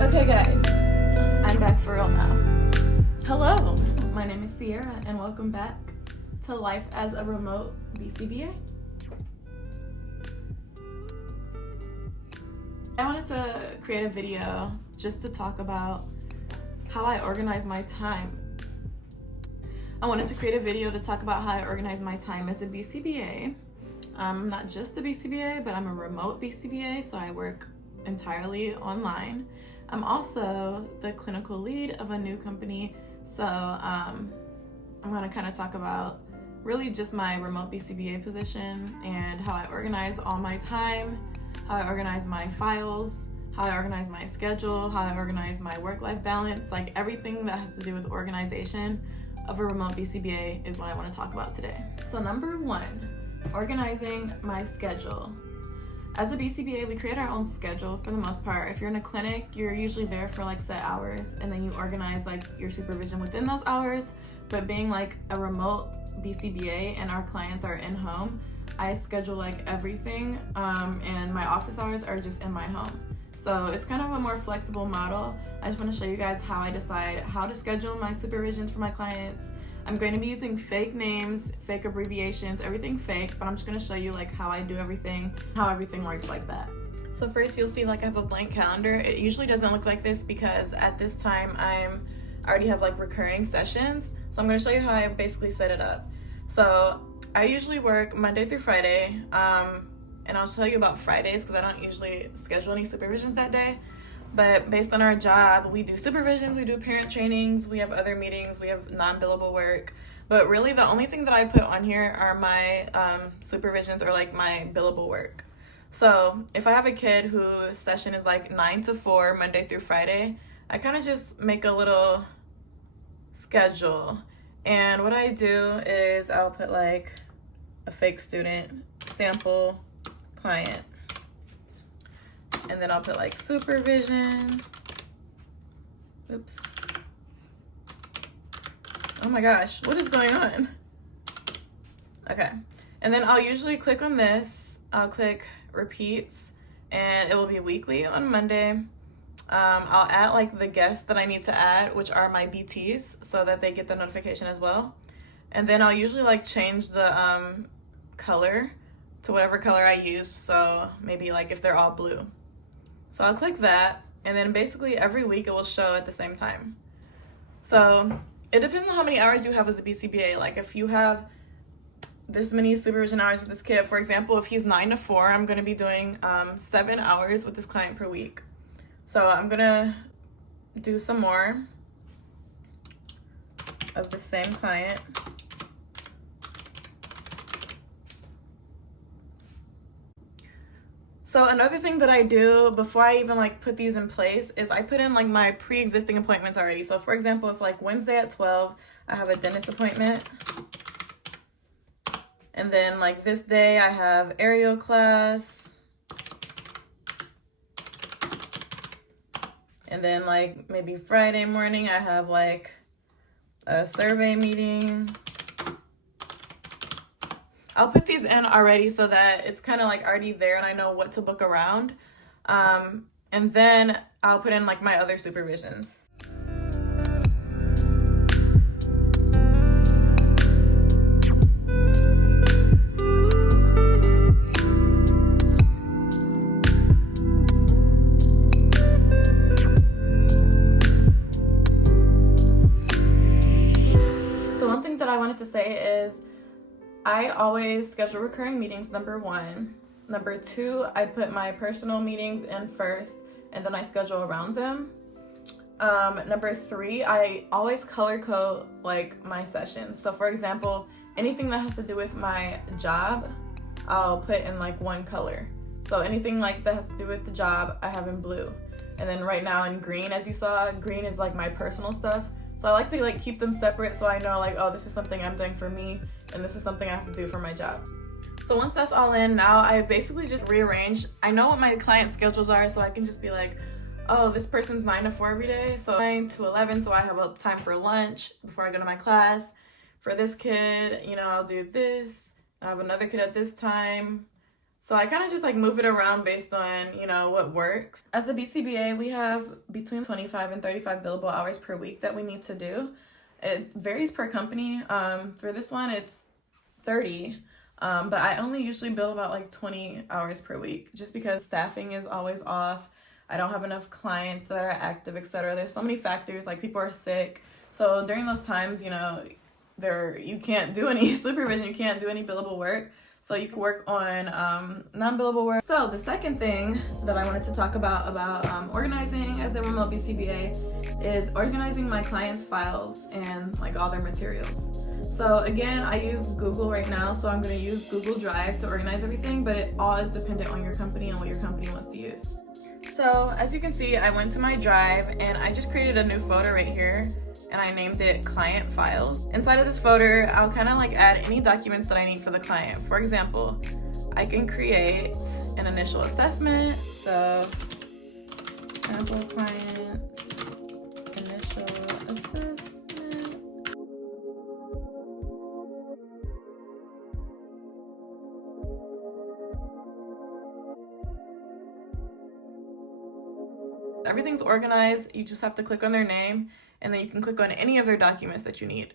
Okay guys, I'm back for real now. Hello, my name is Sierra and welcome back to Life as a Remote BCBA. I wanted to create a video just to talk about how I organize my time. I wanted to create a video to talk about how I organize my time as a BCBA. I'm not just a BCBA, but I'm a remote BCBA, so I work entirely online. I'm also the clinical lead of a new company, so I'm going to kind of talk about really just my remote BCBA position and how I organize all my time, how I organize my files, how I organize my schedule, how I organize my work-life balance, like everything that has to do with organization of a remote BCBA is what I want to talk about today. So number one, organizing my schedule. As a BCBA, we create our own schedule for the most part. If you're in a clinic, you're usually there for like set hours and then you organize like your supervision within those hours. But being like a remote BCBA and our clients are in home, I schedule like everything and my office hours are just in my home. So it's kind of a more flexible model. I just want to show you guys how I decide how to schedule my supervisions for my clients. I'm going to be using fake names, fake abbreviations, everything fake, but I'm just going to show you like how I do everything, how everything works like that. So first you'll see like I have a blank calendar. It usually doesn't look like this because at this time I already have like recurring sessions. So I'm going to show you how I basically set it up. So I usually work Monday through Friday, and I'll tell you about Fridays because I don't usually schedule any supervisions that day. But based on our job, we do supervisions, we do parent trainings, we have other meetings, we have non-billable work. But really the only thing that I put on here are my supervisions or like my billable work. So if I have a kid whose session is like 9 to 4, Monday through Friday, I kind of just make a little schedule. And what I do is I'll put like a fake student, sample, client. And then I'll put like supervision. Oops. Oh my gosh, what is going on? Okay. And then I'll usually click on this. I'll click repeats and it will be weekly on Monday. I'll add like the guests that I need to add, which are my BTs, so that they get the notification as well. And then I'll usually like change the color to whatever color I use. So maybe like if they're all blue. So I'll click that, and then basically every week it will show at the same time. So it depends on how many hours you have as a BCBA. Like if you have this many supervision hours with this kid, for example, if he's 9 to 4, I'm gonna be doing 7 hours with this client per week. So I'm gonna do some more of the same client. So another thing that I do before I even like put these in place is I put in like my pre-existing appointments already. So for example, if like Wednesday at 12, I have a dentist appointment. And then like this day I have aerial class. And then like maybe Friday morning I have like a survey meeting. I'll put these in already so that it's kind of like already there and I know what to book around. And then I'll put in like my other supervisions. So one thing that I wanted to say is I always schedule recurring meetings, number one. Number two, I put my personal meetings in first and then I schedule around them. Number 3, I always color code like my sessions. So for example, anything that has to do with my job, I'll put in like one color. So anything like that has to do with the job, I have in blue. And then right now in green, as you saw, green is like my personal stuff. So I like to like keep them separate so I know like, oh, this is something I'm doing for me and this is something I have to do for my job. So once that's all in, now I basically just rearrange. I know what my client schedules are, so I can just be like, oh, this person's 9 to 4 every day, so 9 to 11, so I have a time for lunch before I go to my class. For this kid, you know, I'll do this. I have another kid at this time. So I kind of just like move it around based on, you know, what works. As a BCBA, we have between 25 and 35 billable hours per week that we need to do. It varies per company. For this one, it's 30. But I only usually bill about like 20 hours per week just because staffing is always off. I don't have enough clients that are active, etc. There's so many factors, like people are sick. So during those times, you know, you can't do any supervision, you can't do any billable work. So you can work on non-billable work. So the second thing that I wanted to talk about organizing as a remote BCBA is organizing my clients' files and like all their materials. So again, I use Google right now, so I'm going to use Google Drive to organize everything, but it all is dependent on your company and what your company wants to use. So as you can see, I went to my Drive and I just created a new folder right here and I named it Client Files. Inside of this folder, I'll kind of like add any documents that I need for the client. For example, I can create an initial assessment. So sample clients, initial assessment. Everything's organized. You just have to click on their name and then you can click on any of their documents that you need.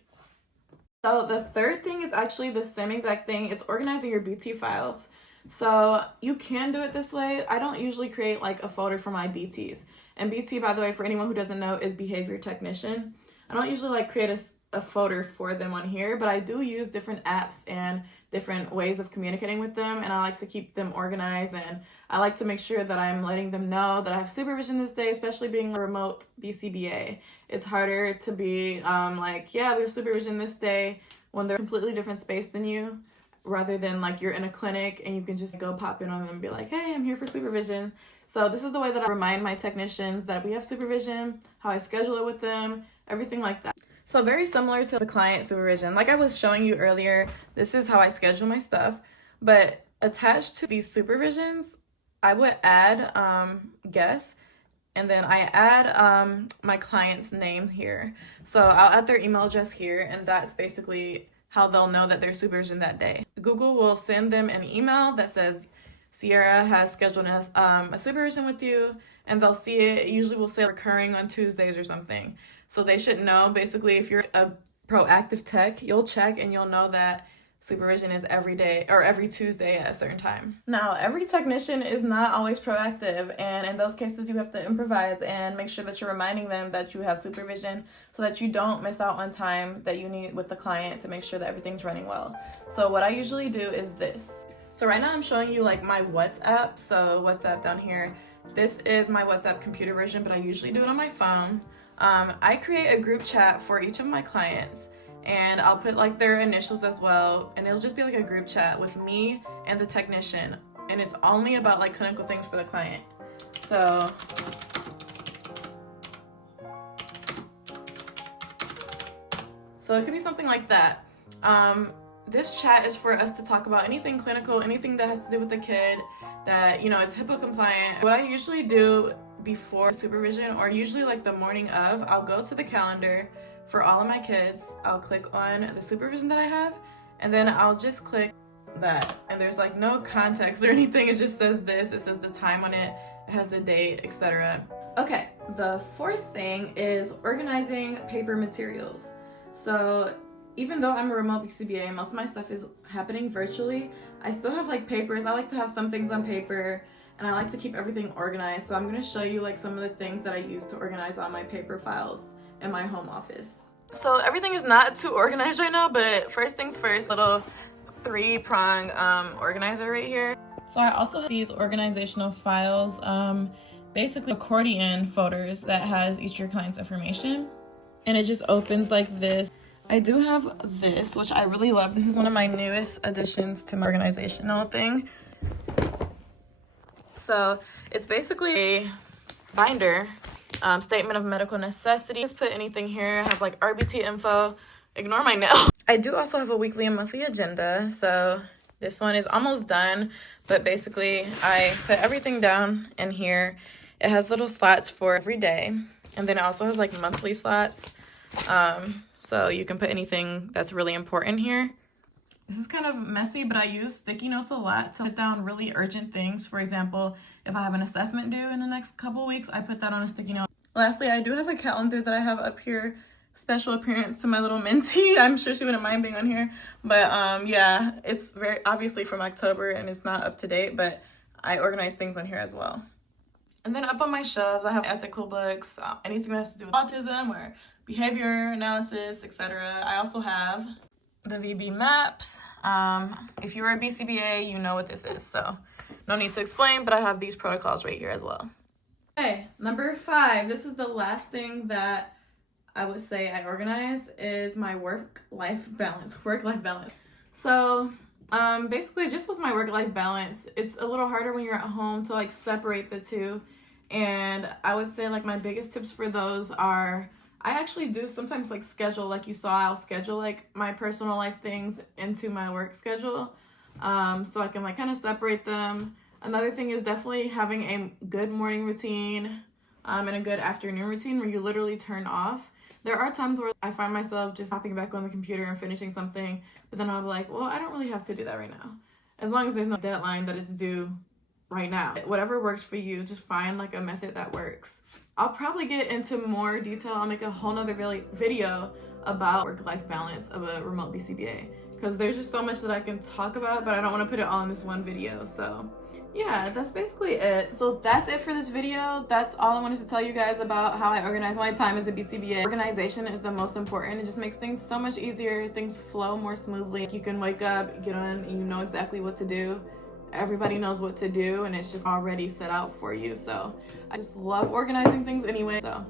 So the third thing is actually the same exact thing. It's organizing your BT files. So you can do it this way. I don't usually create like a folder for my BTs. And BT, by the way, for anyone who doesn't know, is behavior technician. I don't usually like create a folder for them on here, but I do use different apps and different ways of communicating with them, and I like to keep them organized, and I like to make sure that I'm letting them know that I have supervision this day, especially being a remote BCBA. It's harder to be like, yeah, we have supervision this day when they're a completely different space than you, rather than like you're in a clinic and you can just go pop in on them and be like, hey, I'm here for supervision. So this is the way that I remind my technicians that we have supervision, how I schedule it with them, everything like that. So very similar to the client supervision. Like I was showing you earlier, this is how I schedule my stuff. But attached to these supervisions, I would add guests, and then I add my client's name here. So I'll add their email address here, and that's basically how they'll know that they're supervision that day. Google will send them an email that says, Sierra has scheduled a supervision with you, and they'll see it. It usually will say recurring on Tuesdays or something. So they should know, basically, if you're a proactive tech, you'll check and you'll know that supervision is every day or every Tuesday at a certain time. Now, every technician is not always proactive, and in those cases, you have to improvise and make sure that you're reminding them that you have supervision so that you don't miss out on time that you need with the client to make sure that everything's running well. So what I usually do is this. So right now I'm showing you like my WhatsApp. So WhatsApp down here. This is my WhatsApp computer version, but I usually do it on my phone. I create a group chat for each of my clients, and I'll put like their initials as well, and it'll just be like a group chat with me and the technician, and it's only about like clinical things for the client. So it could be something like that. This chat is for us to talk about anything clinical, anything that has to do with the kid that, you know, it's HIPAA compliant. What I usually do before supervision, or usually like the morning of, I'll go to the calendar for all of my kids. I'll click on the supervision that I have, and then I'll just click that. And there's like no context or anything. It just says this. It says the time on it. It has the date, etc. Okay, the fourth thing is organizing paper materials. So even though I'm a remote BCBA, most of my stuff is happening virtually, I still have like papers. I like to have some things on paper, and I like to keep everything organized. So I'm going to show you like some of the things that I use to organize all my paper files in my home office. So everything is not too organized right now, but first things first, little 3-prong organizer right here. So I also have these organizational files. basically accordion folders that has each of your client's information, and it just opens like this. I do have this, which I really love. This is one of my newest additions to my organizational thing. So it's basically a binder, statement of medical necessity. Just put anything here. I have like RBT info. Ignore my nail. I do also have a weekly and monthly agenda. So this one is almost done, but basically I put everything down in here. It has little slots for every day, and then it also has like monthly slots. So you can put anything that's really important here. This is kind of messy, but I use sticky notes a lot to put down really urgent things. For example, if I have an assessment due in the next couple weeks, I put that on a sticky note. Lastly, I do have a calendar that I have up here. Special appearance to my little mentee. I'm sure she wouldn't mind being on here. But yeah, it's very obviously from October and it's not up to date, but I organize things on here as well. And then up on my shelves, I have ethical books, anything that has to do with autism or behavior analysis, etc. I also have the VB maps. If you're a BCBA, you know what this is, so no need to explain, but I have these protocols right here as well. Okay, number 5. This is the last thing that I would say I organize is my work-life balance. So basically just with my work-life balance, it's a little harder when you're at home to like separate the two. And I would say like my biggest tips for those are, I actually do sometimes like schedule, like you saw, I'll schedule like my personal life things into my work schedule. So I can like kind of separate them. Another thing is definitely having a good morning routine and a good afternoon routine where you literally turn off. There are times where I find myself just hopping back on the computer and finishing something, but then I'll be like, well, I don't really have to do that right now. As long as there's no deadline that it's due right now. Whatever works for you, just find like a method that works. I'll probably get into more detail. I'll make a whole nother video about work-life balance of a remote BCBA, because there's just so much that I can talk about, but I don't want to put it all in this one video. So yeah, that's basically it. So that's it for this video. That's all I wanted to tell you guys about how I organize my time as a BCBA. Organization is the most important. It just makes things so much easier. Things flow more smoothly. You can wake up, get on, and you know exactly what to do. Everybody knows what to do, and it's just already set out for you. So I just love organizing things anyway. So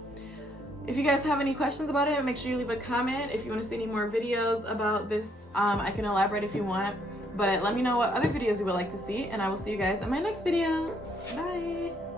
if you guys have any questions about it, make sure you leave a comment. If you want to see any more videos about this, I can elaborate if you want. But let me know what other videos you would like to see, and I will see you guys in my next video. Bye!